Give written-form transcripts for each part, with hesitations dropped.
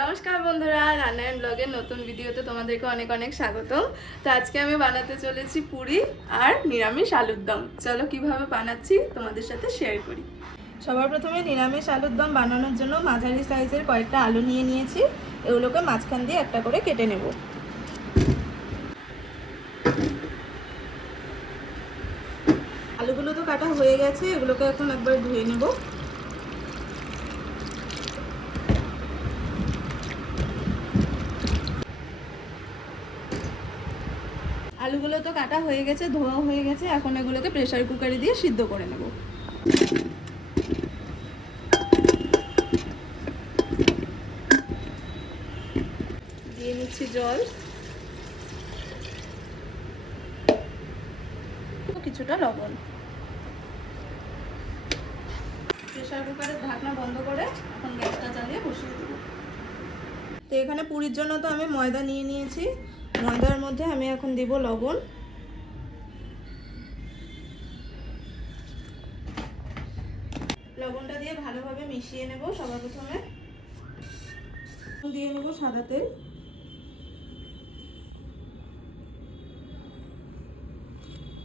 নমস্কার বন্ধুরা, রান্নায়ন ব্লগের নতুন ভিডিওতে তোমাদেরকে অনেক অনেক স্বাগতম। তো আজকে আমি বানাতে চলেছি পুরি আর নিরামিষ আলুর দম। চলো কিভাবে বানাচ্ছি তোমাদের সাথে শেয়ার করি। সবার প্রথমে নিরামিষ আলুর দম বানানোর জন্য মাঝারি সাইজের কয়েকটা আলু নিয়ে নিয়েছি। এগুলোকে মাঝখান দিয়ে একটা করে কেটে নেব। আলুগুলো তো কাটা হয়ে গেছে, এগুলোকে এখন একবার ধুয়ে নেব। আলুগুলো তো কাটা হয়ে গেছে, ধোয়া হয়ে গেছে। এখন এগুলোকে প্রেসার কুকারে দিয়ে সিদ্ধ করে নেব। দিয়ে নিচ্ছি জল, কিছুটা লবণ। প্রেসার কুকারের ঢাকনা বন্ধ করে এখন গ্যাসটা জ্বালিয়ে বসিয়ে দেবো। তো এখানে পুরির জন্য তো আমি ময়দা নিয়ে নিয়েছি। ময়দার মধ্যে আমি এখন দিব লবণ, লবণটা দিয়ে ভালোভাবে মিশিয়ে নেব। সবার প্রথমে দিয়ে নেব সাদা তেল।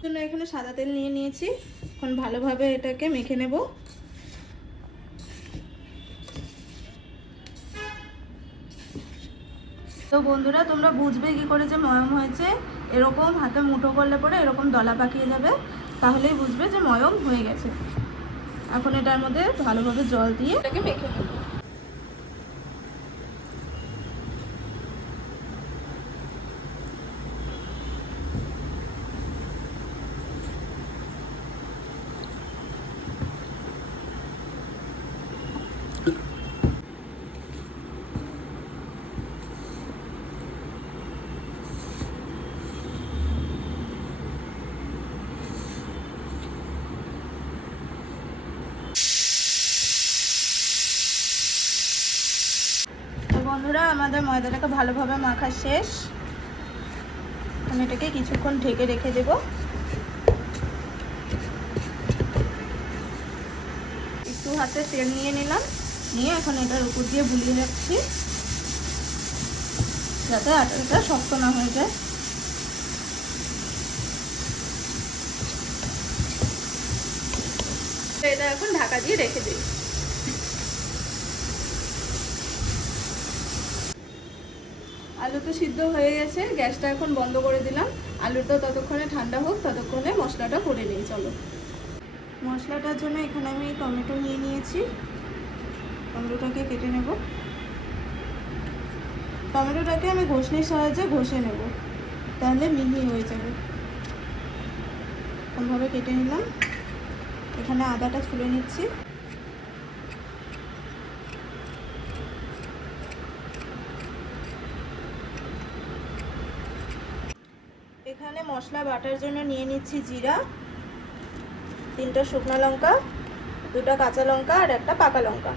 জন্য এখানে সাদা তেল নিয়ে নিয়েছি। এখন ভালোভাবে এটাকে মেখে নেব। তো বন্ধুরা, তোমরা বুঝবে কি করে যে ময়ম হয়েছে? এরকম হাতে মুঠো করলে পরে এরকম দলা পাকিয়ে যাবে, তাহলেই বুঝবে যে ময়ম হয়ে গেছে। এখন এটার মধ্যে ভালোভাবে জল দিয়ে এটাকে মেখে নেব। বন্ধুরা, আমাদের ময়দাটাকে ভালোভাবে মাখা শেষ। আমি এটাকে কিছুক্ষণ ঢেকে রেখে দেব। একটু হাতে তেল নিয়ে নিলাম, নিয়ে এখন এটার উপর দিয়ে বুলিয়ে রাখছি যাতে আটাটা শক্ত না হয়ে যায়। এটা এখন ঢাকা দিয়ে রেখে দিই। আলু তো সিদ্ধ হয়ে গেছে, গ্যাসটা এখন বন্ধ করে দিলাম। আলুটা ততক্ষণে ঠান্ডা হোক, ততক্ষণে মশলাটা করে নিই। চলো, মশলাটার জন্য এখানে আমি টমেটো নিয়ে নিয়েছি। টমেটোটাকে কেটে নেব। টমেটোটাকে আমি ঘষনির সাহায্যে ঘষে নেব, তাহলে মিহি হয়ে যাবে। এরকমভাবে কেটে নিলাম। এখানে আদাটা ছুলে নিচ্ছি। এখানে মশলা বাটার জন্য নিয়ে নিচ্ছি জিরা, 3টা শুকনো লঙ্কা, 2টা কাঁচা লঙ্কা আর একটা পাকা লঙ্কা।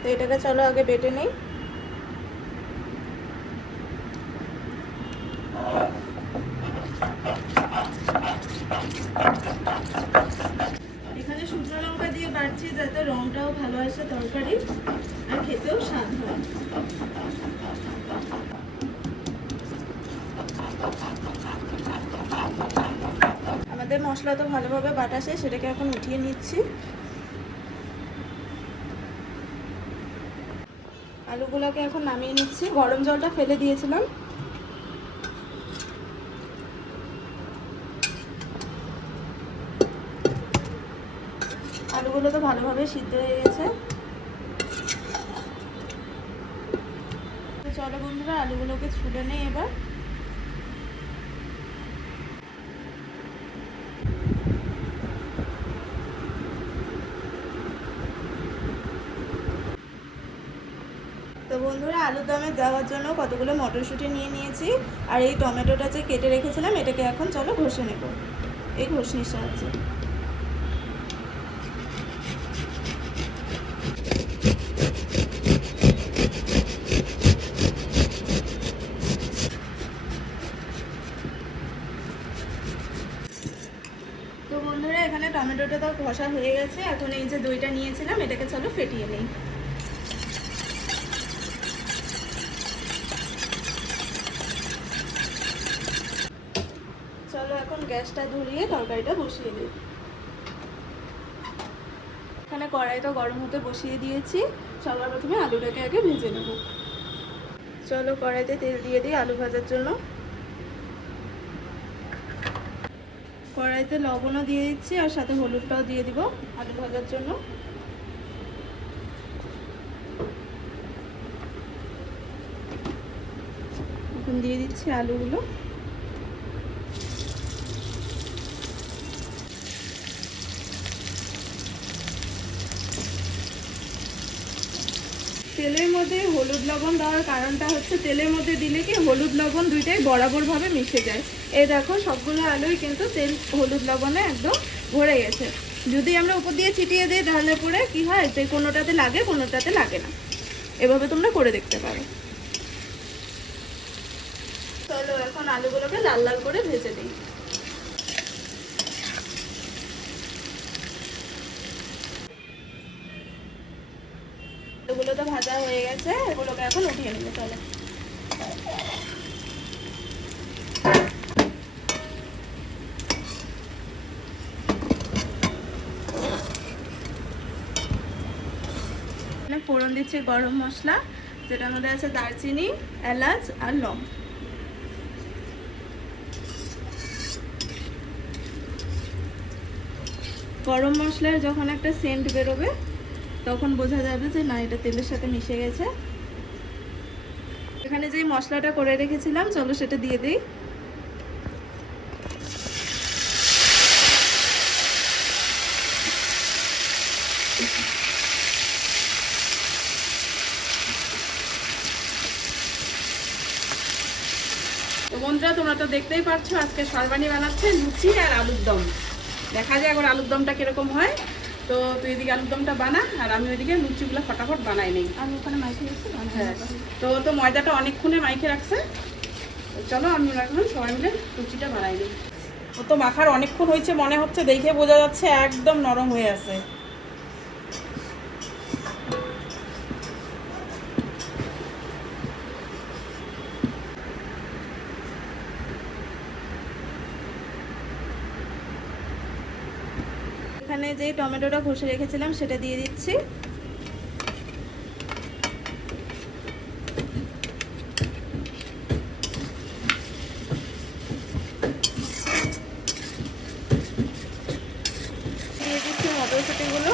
তো এটাকে চলো আগে বেটে নেই। এখানে শুকনো লঙ্কা দিয়ে বাড়ছি যাতে রংটাও ভালো আসে তরকারি আর খেতেও স্বাদ হয়। আমাদের মশলা তো ভালোভাবে বাটা শেষ, সেটাকে এখন উঠিয়ে নিচ্ছি। আলুগুলোকে এখন নামিয়ে নিচ্ছি। গরম জলটা ফেলে দিয়েছিলাম। আলুগুলো তো ভালোভাবে সিদ্ধ হয়ে গেছে। তো চলো বন্ধুরা, আলুগুলোকে ছুলে নেই এবার। তো বন্ধুরা, আলুর দমে দেওয়ার জন্য কতগুলো মটরশুঁটি নিয়ে নিয়েছি। আর এই টমেটোটা যে কেটে রেখেছিলাম, এটাকে এখন চলো ঘষে নেব এই ঘষনির সাহায্যে। তো বন্ধুরা, এখানে টমেটোটা তো ঘষা হয়ে গেছে। এখন এই যে দইটা নিয়েছিলাম, এটাকে চলো ফেটিয়ে নেই। গ্যাসটা ধরিয়ে তরকারিটা বসিয়ে দিই। এখানে কড়াইটা গরম হতে বসিয়ে দিয়েছি। সবার প্রথমে আলুটাকে আগে ভেজে নেব। চলো কড়াইতে তেল দিয়ে দিই আলু ভাজার জন্য। কড়াইতে লবণও দিয়ে দিচ্ছি আর সাথে হলুদটাও দিয়ে দিব আলু ভাজার জন্য। এখন দিয়ে দিচ্ছি আলুগুলো। তেলের মধ্যে হলুদ লবণ দেওয়ার কারণটা হচ্ছে তেলের মধ্যে দিলে কি হলুদ লবণ দুইটাই বরাবরভাবে মিশে যায়। এই দেখো সবগুলো আলুই কিন্তু তেল হলুদ লবণে একদম ভরে গেছে। যদি আমরা উপর দিয়ে ছিটিয়ে দিই তাহলে পরে কি হয়, যে কোনোটাতে লাগে কোনোটাতে লাগে না। এভাবে তোমরা করে দেখতে পারো। চলো এখন আলুগুলোকে লাল লাল করে ভেজে দিই। আলুগুলো তো ভাজা হয়ে গেছে, এগুলোকে এখন উঠিয়ে নেবো। চলো ফোড়ন দিচ্ছি গরম মশলা, যেটার মধ্যে আছে দারচিনি, এলাচ আর লং। গরম মশলার যখন একটা সেন্ট বেরোবে তখন বোঝা যাবে যে না, এটা তেলের সাথে মিশে গেছে। এখানে যে মশলাটা করে রেখেছিলাম চলো সেটা দিয়ে দিই। তো বন্ধুরা তোমরা তো দেখতেই পাচ্ছ আজকে সর্বাণী বানাচ্ছে লুচি আর আলুর দম। দেখা যায় এখন আলুর দমটা কিরকম হয়। তো তুই এদিকে আলুর দমটা বানা আর আমি ওইদিকে লুচিগুলো ফটাফট বানাই নেই। আমি ওখানে মাইকে রেখেছি। হ্যাঁ, তো ময়দাটা অনেকক্ষণে মাইকে রাখছে। চলো আমি এখন সবাই মিলে লুচিটা বানাই নিই। ও তো মাখার অনেকক্ষণ হয়েছে মনে হচ্ছে, দেখে বোঝা যাচ্ছে একদম নরম হয়ে আছে। এখানে যে টমেটোটা ঘষে রেখেছিলাম সেটা দিয়ে দিচ্ছি। দিয়ে দিচ্ছি মটরশুঁটিগুলো।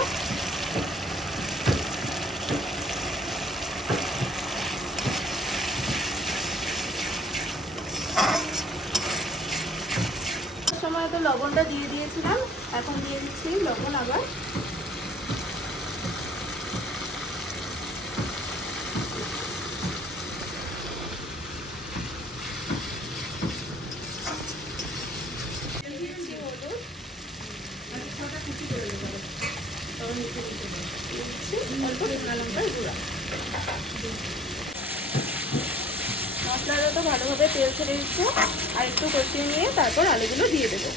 সময় তো লবণটা দিয়ে দিয়েছিলাম, এখন দিয়ে দিচ্ছি লবণ আবার। মশলাটা তো ভালোভাবে তেল ছেড়ে দিচ্ছে, আর একটু কষিয়ে নিয়ে তারপর আলুগুলো দিয়ে দেবো।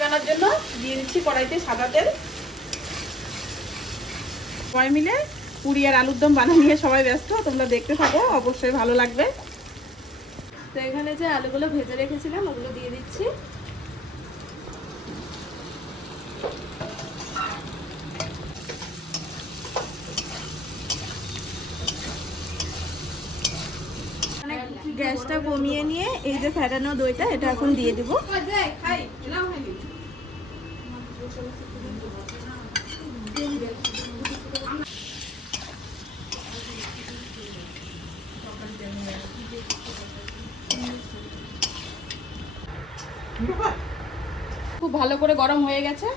রান্নার জন্য দিয়ে দিচ্ছি কড়াইতে সাদা তেল। সবাই মিলে পুরি আর আলুর দম বানিয়ে নিয়ে সবাই ব্যস্ত, তোমরা দেখতে থাকো, অবশ্যই ভালো লাগবে। তো এখানে যে আলুগুলো ভেজে রেখেছিলাম ওগুলো দিয়ে দিচ্ছি। গ্যাসটা কমিয়ে নিয়ে এই যে ফেটানো দইটা এটা এখন দিয়ে দিব। খুব ভালো করে গরম হয়ে গেছে,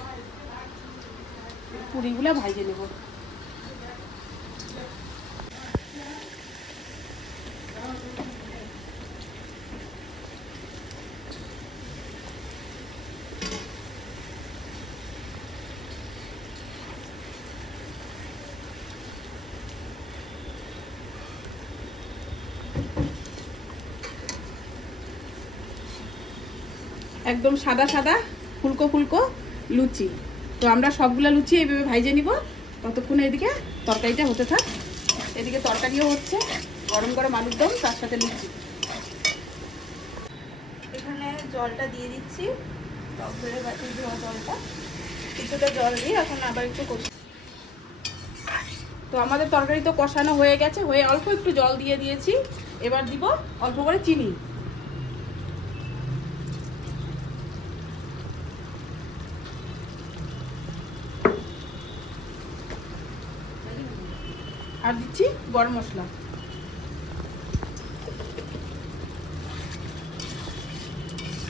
পুরিগুলো ভাজে নেব। একদম সাদা সাদা ফুলকো ফুলকো লুচি। তো আমরা সবগুলো লুচি এইভাবে ভাইজে নিব, ততক্ষণে এদিকে তরকারিটা হতে থাক। এদিকে তরকারিও হচ্ছে, গরম গরম আলুর দম তার সাথে লুচি। এখানে জলটা দিয়ে দিচ্ছি, টক ধরে বাটি ধোয়া জলটা, কিছুটা জল দিয়ে এখন আবার একটু কষি। তো আমাদের তরকারি তো কষানো হয়ে গেছে, হয়ে অল্প একটু জল দিয়ে দিয়েছি। এবার দিব অল্প করে চিনি। আর দিচ্ছি গরম মশলা।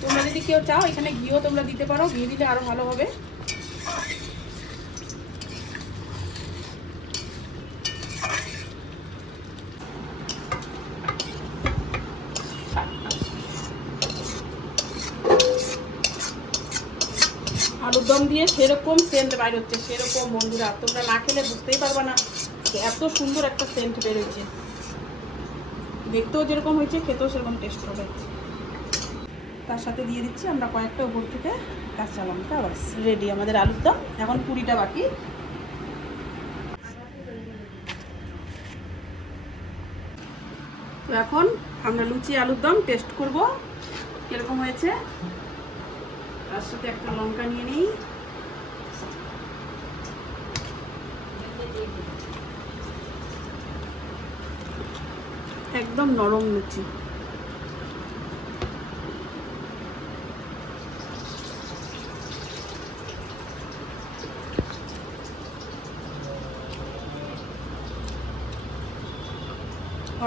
তোমরা যদি কেউ চাও এখানে ঘিও তোমরা দিতে পারো, ঘি দিলে আরো ভালো হবে। আলুর দম দিয়ে সেরকম সেন্ট বাইর হচ্ছে, সেরকম বন্ধুরা তোমরা না খেলে বুঝতেই পারবে না, এত সুন্দর একটা সেন্ট বের হয়েছে। দেখতেও যেরকম হয়েছে খেতেও সেরকম টেস্ট হবে। তার সাথে দিয়ে দিচ্ছি আমরা কয়েকটা উপর থেকে কাঁচা লঙ্কা। বাস রেডি আমাদের আলুর দম। এখন পুরিটা বাকি। তো এখন আমরা লুচি আলুর দম টেস্ট করব কিরকম হয়েছে। তার সাথে একটা লঙ্কা নিয়ে নিই। একদম নরম লুচি।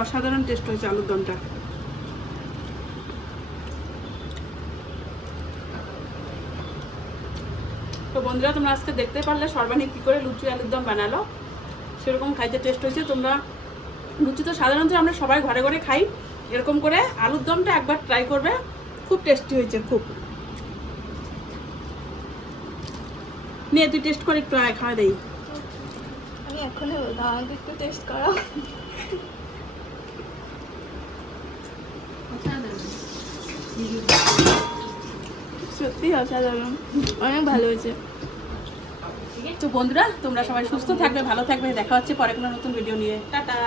অসাধারণ টেস্ট হয়েছে আলুর দমটা। তো বন্ধুরা তোমরা আজকে দেখতে পারলে সর্বাণী কী করে লুচি আলুর দম বানালো, সেরকম খাইতে টেস্ট হয়েছে। তোমরা লুচি তো সাধারণত আমরা সবাই ঘরে ঘরে খাই, এরকম করে আলুর দমটা একবার ট্রাই করবে, খুব টেস্টি হয়েছে খুব। নিয়ে তুই টেস্ট করে একটু খাওয়া দেই। আমি এখনই বলতাম আমাকে একটু টেস্ট করাও। সত্যি অসাধারণ, অনেক ভালো হয়েছে। তো বন্ধুরা তোমরা সবাই সুস্থ থাকবে, ভালো থাকবে। দেখা হচ্ছে পরে কোনো নতুন ভিডিও নিয়ে। টাটা।